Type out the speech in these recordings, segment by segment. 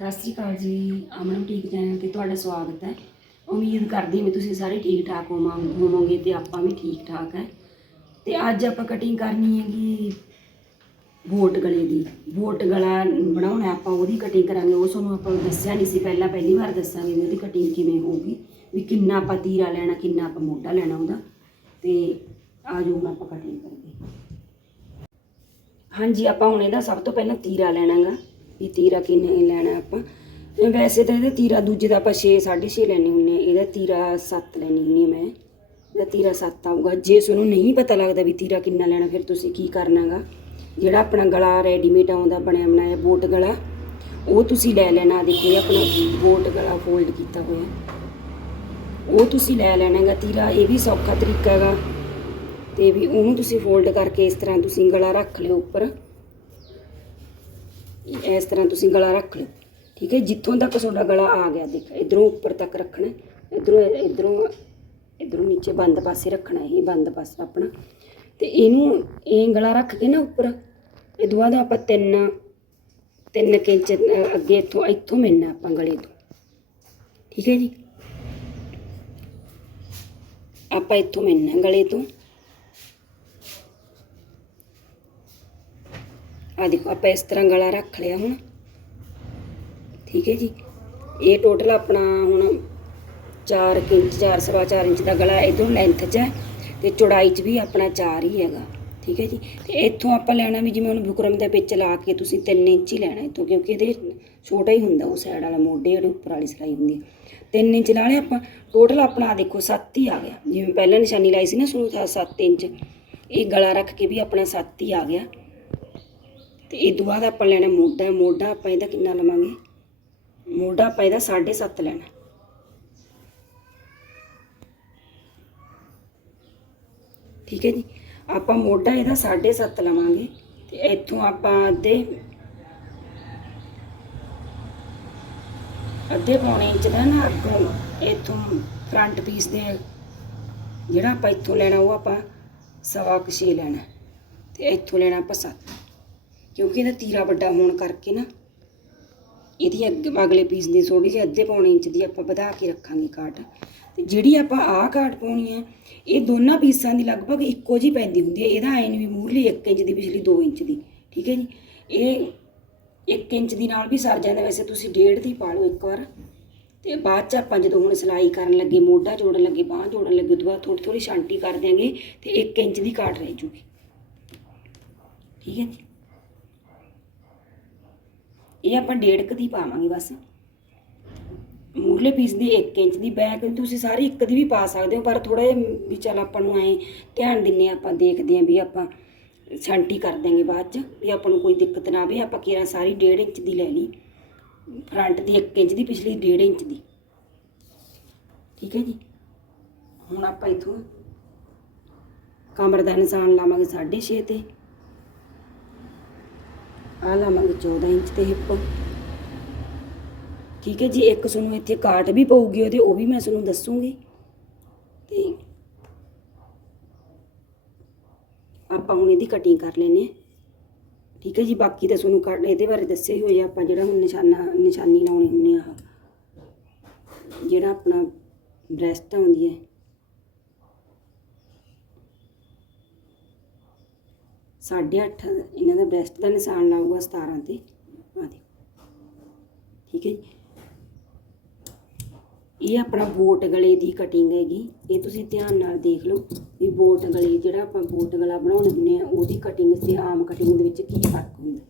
ਸਤਿ ਸ਼੍ਰੀ ਅਕਾਲ ਜੀ, ਅਮਨ boutique channel ਤੇ ਤੁਹਾਡਾ ਸਵਾਗਤ ਹੈ। ਉਮੀਦ ਕਰਦੀ ਹਾਂ ਵੀ ਤੁਸੀਂ ਸਾਰੇ ਠੀਕ ਠਾਕ ਹੋਵਾਂ, ਹੋਵੋਗੇ ਤੇ ਆਪਾਂ ਵੀ ਠੀਕ ਠਾਕ ਹੈ। ਤੇ ਅੱਜ ਆਪਾਂ ਕਟਿੰਗ ਕਰਨੀ ਹੈਗੀ ਬੋਟ ਗਲੇ ਦੀ। ਬੋਟ ਗਲਾ ਬਣਾਉਣਾ ਆਪਾਂ ਉਹਦੀ ਕਟਿੰਗ ਕਰਾਂਗੇ। ਉਹ ਤੁਹਾਨੂੰ ਆਪਾਂ ਦੱਸਿਆ ਨਹੀਂ ਸੀ, ਪਹਿਲਾਂ ਪਹਿਲੀ ਵਾਰ ਦੱਸਾਂਗੇ ਵੀ ਉਹਦੀ ਕਟਿੰਗ ਕਿਵੇਂ ਹੋਊਗੀ। ਵੀ ਕਿੰਨਾ ਆਪਾਂ ਤੀਰਾ ਲੈਣਾ, ਕਿੰਨਾ ਆਪਾਂ ਮੋਢਾ ਲੈਣਾ ਉਹਦਾ। ਤੇ ਆ ਜਾਊਗਾ ਆਪਾਂ ਕਟਿੰਗ ਕਰਕੇ ਹਾਂਜੀ, ਆਪਾਂ ਹੁਣ ਇਹਦਾ ਸਭ ਤੋਂ ਪਹਿਲਾਂ ਤੀਰਾ ਲੈਣਾਗਾ। ਵੀ ਤੀਰਾ ਕਿੰਨੇ ਲੈਣਾ ਆਪਾਂ। ਵੈਸੇ ਤਾਂ ਇਹਦਾ ਤੀਰਾ ਦੂਜੇ ਦਾ ਆਪਾਂ 6 6.5 ਲੈਣੇ ਹੁੰਨੇ ਆ। ਇਹਦਾ ਤੀਰਾ 7 ਲੈਣੀ ਹੁੰਨੀ ਆ ਮੈਂ। ਇਹਦਾ ਤੀਰਾ 7 ਆਊਗਾ। ਜੇ ਤੁਹਾਨੂੰ ਨਹੀਂ ਪਤਾ ਲੱਗਦਾ ਵੀ ਤੀਰਾ ਕਿੰਨਾ ਲੈਣਾ, ਫਿਰ ਤੁਸੀਂ ਕੀ ਕਰਨਾਗਾ? ਜਿਹੜਾ ਆਪਣਾ ਗਲਾ ਰੈਡੀਮੇਡ ਆਉਂਦਾ ਬਣਿਆ ਬਣਾਇਆ ਬੋਟ ਗਲਾ, ਉਹ ਤੁਸੀਂ ਲੈ ਲੈਣਾ। ਦੇਖੋ, ਇਹ ਆਪਣਾ ਬੋਟ ਗਲਾ ਫੋਲਡ ਕੀਤਾ ਹੋਇਆ। ਉਹ ਤੁਸੀਂ ਲੈ ਲੈਣਾਗਾ ਤੀਰਾ। ਇਹ ਵੀ ਸੌਖਾ ਤਰੀਕਾ ਹੈਗਾ। ਤੇ ਵੀ ਉਹਨੂੰ ਤੁਸੀਂ ਫੋਲਡ ਕਰਕੇ ਇਸ ਤਰ੍ਹਾਂ ਤੁਸੀਂ ਗਲਾ ਰੱਖ ਲਿਓ ਉੱਪਰ। ਇਸ ਤਰ੍ਹਾਂ ਤੁਸੀਂ ਗਲਾ ਰੱਖ ਲਿਓ, ਠੀਕ ਹੈ? ਜਿੱਥੋਂ ਤੱਕ ਤੁਹਾਡਾ ਗਲਾ ਆ ਗਿਆ, ਦੇਖ, ਇਧਰੋਂ ਉੱਪਰ ਤੱਕ ਰੱਖਣਾ ਇਧਰੋਂ ਇਧਰੋਂ ਇਧਰੋਂ ਨੀਚੇ ਬੰਦ ਪਾਸੇ ਰੱਖਣਾ, ਇਹ ਬੰਦ ਪਾਸਾ ਆਪਣਾ। ਤੇ ਇਹਨੂੰ ਇਹ ਗਲਾ ਰੱਖ ਕੇ ਨਾ ਉੱਪਰ, ਇਹ ਤੋਂ ਬਾਅਦ ਆਪਾਂ ਤਿੰਨ ਤਿੰਨ ਕੁ ਇੰਚ ਅੱਗੇ ਇੱਥੋਂ ਇੱਥੋਂ ਮਿਲਣਾ ਆਪਾਂ ਗਲੇ ਤੋਂ, ਠੀਕ ਹੈ ਜੀ? ਆਪਾਂ ਇੱਥੋਂ ਮਿਲਣਾ ਗਲੇ ਤੋਂ। ਆ ਦੇਖੋ, ਆਪਾਂ ਇਸ ਤਰ੍ਹਾਂ ਗਲਾ ਰੱਖ ਲਿਆ ਹੁਣ। ਠੀਕ ਹੈ ਜੀ। ਇਹ ਟੋਟਲ ਆਪਣਾ ਹੁਣ 4 ਇੰਚ 4 ਸਵਾ 4 ਇੰਚ ਦਾ ਗਲਾ ਇਧਰੋਂ ਲੈਂਥ 'ਚ ਹੈ ਤੇ ਚੌੜਾਈ 'ਚ ਵੀ ਆਪਣਾ 4 ਹੀ ਹੈਗਾ। ਠੀਕ ਹੈ ਜੀ। ਤੇ ਇੱਥੋਂ ਆਪਾਂ ਲੈਣਾ ਵੀ ਜਿਵੇਂ ਹੁਣ ਬੁਕਰਮ ਦੇ ਵਿੱਚ ਲਾ ਕੇ ਤੁਸੀਂ 3 ਇੰਚ ਹੀ ਲੈਣਾ ਇੱਥੋਂ, ਕਿਉਂਕਿ ਇਹਦੇ ਛੋਟਾ ਹੀ ਹੁੰਦਾ ਉਹ ਸਾਈਡ ਵਾਲਾ, ਮੋਢੇ ਜਿਹੜੇ ਉੱਪਰ ਵਾਲੀ ਸਿਲਾਈ ਹੁੰਦੀ ਹੈ। 3 ਇੰਚ ਲਾ ਲਿਆ ਆਪਾਂ ਟੋਟਲ ਆਪਣਾ ਦੇਖੋ 7 ਹੀ ਆ ਗਿਆ। ਜਿਵੇਂ ਪਹਿਲਾਂ ਨਿਸ਼ਾਨੀ ਲਾਈ ਸੀ ਨਾ ਸ਼ੁਰੂ 7 ਇੰਚ, ਇਹ ਗਲਾ ਰੱਖ ਕੇ ਵੀ ਆਪਣਾ 7 ਹੀ ਆ ਗਿਆ। ਤੇ ਇਹ ਤੋਂ ਬਾਅਦ ਆਪਾਂ ਲੈਣਾ ਮੋਢਾ ਮੋਢਾ ਆਪਾਂ ਇਹਦਾ ਕਿੰਨਾ ਲਵਾਂਗੇ? ਮੋਢਾ ਆਪਾਂ ਇਹਦਾ 7.5 ਲੈਣਾ। ਠੀਕ ਹੈ ਜੀ? ਆਪਾਂ ਮੋਢਾ ਇਹਦਾ 7.5 ਲਵਾਂਗੇ ਤੇ ਇੱਥੋਂ ਆਪਾਂ ਅੱਧੇ ਅੱਧੇ ਪੌਣੇ ਇੰਚ ਦਾ ਨਾ ਅੱਗੋਂ ਇੱਥੋਂ ਫਰੰਟ ਪੀਸ ਦੇ ਜਿਹੜਾ ਆਪਾਂ ਇੱਥੋਂ ਲੈਣਾ ਉਹ ਆਪਾਂ ਸਵਾ ਕੁ ਛੇ ਲੈਣਾ। ਤੇ ਇੱਥੋਂ ਲੈਣਾ ਆਪਾਂ 7 ਕਿਉਂਕਿ ਇਹਦਾ ਤੀਰਾ ਵੱਡਾ ਹੋਣ ਕਰਕੇ ਨਾ, ਇਹਦੀ ਅੱਗੇ ਅਗਲੇ ਪੀਸ ਦੀ ਥੋੜੀ ਜਿਹੀ ਅੱਧੇ ਪੌਣੇ ਇੰਚ ਦੀ ਆਪਾਂ ਵਧਾ ਕੇ ਰੱਖਾਂਗੇ ਕਾਟ ਤੇ ਜਿਹੜੀ ਆਪਾਂ ਆਹ ਕਾਟ ਪਾਉਣੀ ਹੈ, ਇਹ ਦੋਨਾਂ ਪੀਸਾਂ ਦੀ ਲਗਭਗ ਇੱਕੋ ਜਿਹੀ ਪੈਂਦੀ ਹੁੰਦੀ ਹੈ। ਇਹਦਾ ਐਨ ਵੀ ਮੂਰਲੀ 1 ਇੰਚ ਦੀ, ਪਿਛਲੀ 2 ਇੰਚ ਦੀ, ਠੀਕ ਹੈ ਜੀ? ਇਹ 1 ਇੰਚ ਦੀ ਨਾਲ ਵੀ ਸਰ ਜਾਂਦਾ। ਵੈਸੇ ਤੁਸੀਂ ਡੇਢ ਦੀ ਪਾ ਲਓ ਇੱਕ ਵਾਰ। ਤੇ ਬਾਅਦ ਚ ਆਪਾਂ ਜਦੋਂ ਹੁਣ ਸਿਲਾਈ ਕਰਨ ਲੱਗੇ, ਮੋਢਾ ਜੋੜਨ ਲੱਗੇ, ਬਾਹ ਜੋੜਨ ਲੱਗੇ, ਉਦੋਂ ਬਾਅਦ ਥੋੜੀ ਥੋੜੀ ਸ਼ਾਂਟੀ ਕਰ ਦਿਆਂਗੇ ਤੇ 1 ਇੰਚ ਦੀ ਕਾਟ ਰਹਿ ਜੂਗੀ। ਠੀਕ ਹੈ ਜੀ? ਇਹ ਆਪਾਂ ਡੇਢ ਕੁ ਦੀ ਪਾਵਾਂਗੇ ਬਸ। ਮੂਰਲੇ ਪੀਸ ਦੀ 1 ਇੰਚ ਦੀ ਬੈਕ ਤੁਸੀਂ ਸਾਰੀ ਇੱਕ ਦੀ ਵੀ ਪਾ ਸਕਦੇ ਹੋ ਪਰ ਥੋੜਾ ਜਿਹਾ ਵੀ ਚੱਲ ਆਪਾਂ ਨੂੰ ਐ ਧਿਆਨ ਦਿੰਨੇ ਹਾਂ, ਆਪਾਂ ਦੇਖਦੇ ਆਂ ਵੀ ਆਪਾਂ ਛਾਂਟੀ ਕਰ ਦਾਂਗੇ ਬਾਅਦ ਚ ਵੀ ਆਪਾਂ ਨੂੰ ਕੋਈ ਦਿੱਕਤ ਨਾ ਆਵੇ ਆਪਾਂ ਕਿਹੜਾ ਸਾਰੀ 1.5 ਇੰਚ ਦੀ ਲੈ ਲਈ। ਫਰੰਟ ਦੀ 1 ਇੰਚ ਦੀ ਪਿਛਲੀ 1.5 ਇੰਚ ਦੀ। ਠੀਕ ਹੈ ਜੀ? ਹੁਣ ਆਪਾਂ ਇਥੋਂ ਕਮਰ ਦਾ ਨਿਸ਼ਾਨ ਲਾਵਾਂਗੇ 6.5 ਤੇ। ਆ ਲਾਵਾਂਗੇ 14 ਇੰਚ ਤੇ ਹਿੱਪ ਠੀਕ ਹੈ ਜੀ, ਇੱਕ ਤੁਹਾਨੂੰ ਇੱਥੇ ਕਾਟ ਵੀ ਪਊਗੀ ਉਹਦੇ, ਉਹ ਵੀ ਮੈਂ ਤੁਹਾਨੂੰ ਦੱਸੂਗੀ। ਤੇ ਆਪਾਂ ਹੁਣ ਇਹਦੀ ਕਟਿੰਗ ਕਰ ਲੈਨੇ ਆ ਠੀਕ ਹੈ ਜੀ, ਬਾਕੀ ਤਾਂ ਤੁਹਾਨੂੰ ਕੱਟ ਇਹਦੇ ਬਾਰੇ ਦੱਸੇ ਹੀ ਹੋਇਆ ਆਪਾਂ ਜਿਹੜਾ ਹੁਣ ਨਿਸ਼ਾਨਾ, ਨਿਸ਼ਾਨੀ ਲਾਉਣੀ ਹੁੰਦੀ ਆ। ਜਿਹੜਾ ਆਪਣਾ ਬ੍ਰੈਸਟ ਆਉਂਦੀ ਹੈ। ਸਾਢੇ ਅੱਠ ਇਹਨਾਂ ਦਾ ਬ੍ਰੈਸਟ ਦਾ ਨਿਸ਼ਾਨ ਲਾਊਗਾ 17 ਤੇ ਆ ਦੇਖੋ। ਠੀਕ ਹੈ ਜੀ। ਇਹ ਆਪਣਾ ਬੋਟ ਗਲੇ ਦੀ ਕਟਿੰਗ ਹੈਗੀ। ਇਹ ਤੁਸੀਂ ਧਿਆਨ ਨਾਲ ਦੇਖ ਲਓ ਵੀ ਬੋਟ ਗਲੇ ਜਿਹੜਾ ਆਪਾਂ ਬੋਟ ਗਲਾ ਬਣਾਉਣੇ ਹੁੰਦੇ ਆ ਉਹਦੀ ਕਟਿੰਗ ਤੇ ਆਮ ਕਟਿੰਗ ਦੇ ਵਿੱਚ ਕੀ ਫ਼ਰਕ ਹੁੰਦਾ।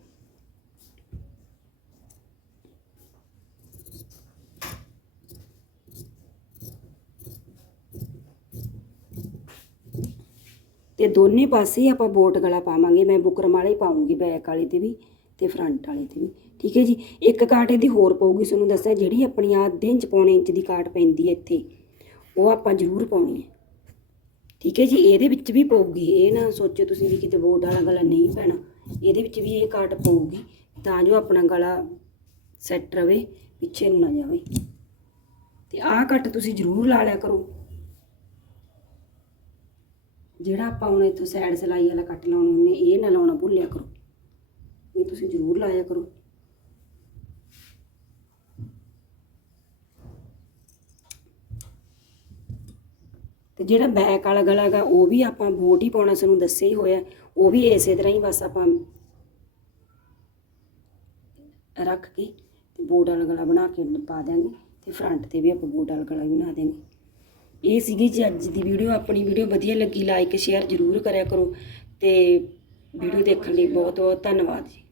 ਤੇ ਦੋਨੇ ਪਾਸੇ ਹੀ ਆਪਾਂ ਬੋਟ ਗਲਾ ਪਾਵਾਂਗੇ। ਮੈਂ ਬੁਕਰਮ ਵਾਲੇ ਪਾਉਂਗੀ, ਬੈਕ ਵਾਲੇ ਤੇ ਵੀ ਤੇ ਫਰੰਟ ਵਾਲੇ ਤੇ ਵੀ। ਠੀਕ ਹੈ ਜੀ? ਇੱਕ ਕਾਟ ਇਹਦੀ ਹੋਰ ਪਊਗੀ, ਤੁਹਾਨੂੰ ਦੱਸਿਆ ਜਿਹੜੀ ਆਪਣੀ ਆ ਅੱਧੇ ਇੰਚ ਪੌਣੇ ਇੰਚ ਦੀ ਕਾਟ ਪੈਂਦੀ ਹੈ ਇੱਥੇ, ਉਹ ਆਪਾਂ ਜ਼ਰੂਰ ਪਾਉਣੀ ਹੈ। ਠੀਕ ਹੈ ਜੀ? ਇਹਦੇ ਵਿੱਚ ਵੀ ਪਊਗੀ, ਇਹ ਨਾ ਸੋਚੋ ਤੁਸੀਂ ਵੀ ਕਿਤੇ ਬੋਟ ਵਾਲਾ ਗਲਾ ਨਹੀਂ ਪੈਣਾ। ਇਹਦੇ ਵਿੱਚ ਵੀ ਇਹ ਕਾਟ ਪਊਗੀ, ਤਾਂ ਜੋ ਆਪਣਾ ਗਲਾ ਸੈੱਟ ਰਵੇ, ਪਿੱਛੇ ਨੂੰ ਨਾ ਜਾਵੇ। ਤੇ ਆਹ ਕੱਟ ਤੁਸੀਂ ਜ਼ਰੂਰ ਲਾ ਲਿਆ ਕਰੋ। ਜਿਹੜਾ ਆਪਾਂ ਹੁਣ ਇੱਥੋਂ ਸਾਈਡ ਸਲਾਈ ਵਾਲਾ ਕੱਟ ਲਾਉਣਾ ਉਹਨੇ, ਇਹ ਨਾ ਲਾਉਣਾ ਭੁੱਲਿਆ ਕਰੋ। ਇਹ ਤੁਸੀਂ ਜ਼ਰੂਰ ਲਾਇਆ ਕਰੋ। ਤੇ ਜਿਹੜਾ ਬੈਕ ਵਾਲਾ ਗਲਾ ਹੈਗਾ, ਉਹ ਵੀ ਆਪਾਂ ਬੋਟ ਹੀ ਪਾਉਣਾ, ਸਾਨੂੰ ਦੱਸਿਆ ਹੀ ਹੋਇਆ। ਉਹ ਵੀ ਇਸੇ ਤਰ੍ਹਾਂ ਹੀ ਬਸ ਆਪਾਂ ਰੱਖ ਕੇ ਤੇ ਬੋਟ ਵਾਲਾ ਗਲਾ ਬਣਾ ਕੇ ਪਾ ਦਿਆਂਗੇ ਤੇ ਫਰੰਟ ਤੇ ਵੀ ਆਪਾਂ ਬੋਟ ਵਾਲਾ ਗਲਾ ਬਣਾ ਦੇਣੀ ਇਹ ਸੀਗੀ ਜੀ ਅੱਜ ਦੀ ਵੀਡੀਓ, ਆਪਣੀ ਵੀਡੀਓ ਵਧੀਆ ਲੱਗੀ ਲਾਈਕ ਸ਼ੇਅਰ ਜ਼ਰੂਰ ਕਰਿਆ ਕਰੋ ਤੇ ਵੀਡੀਓ ਦੇਖਣ ਲਈ ਬਹੁਤ ਬਹੁਤ ਧੰਨਵਾਦ ਜੀ।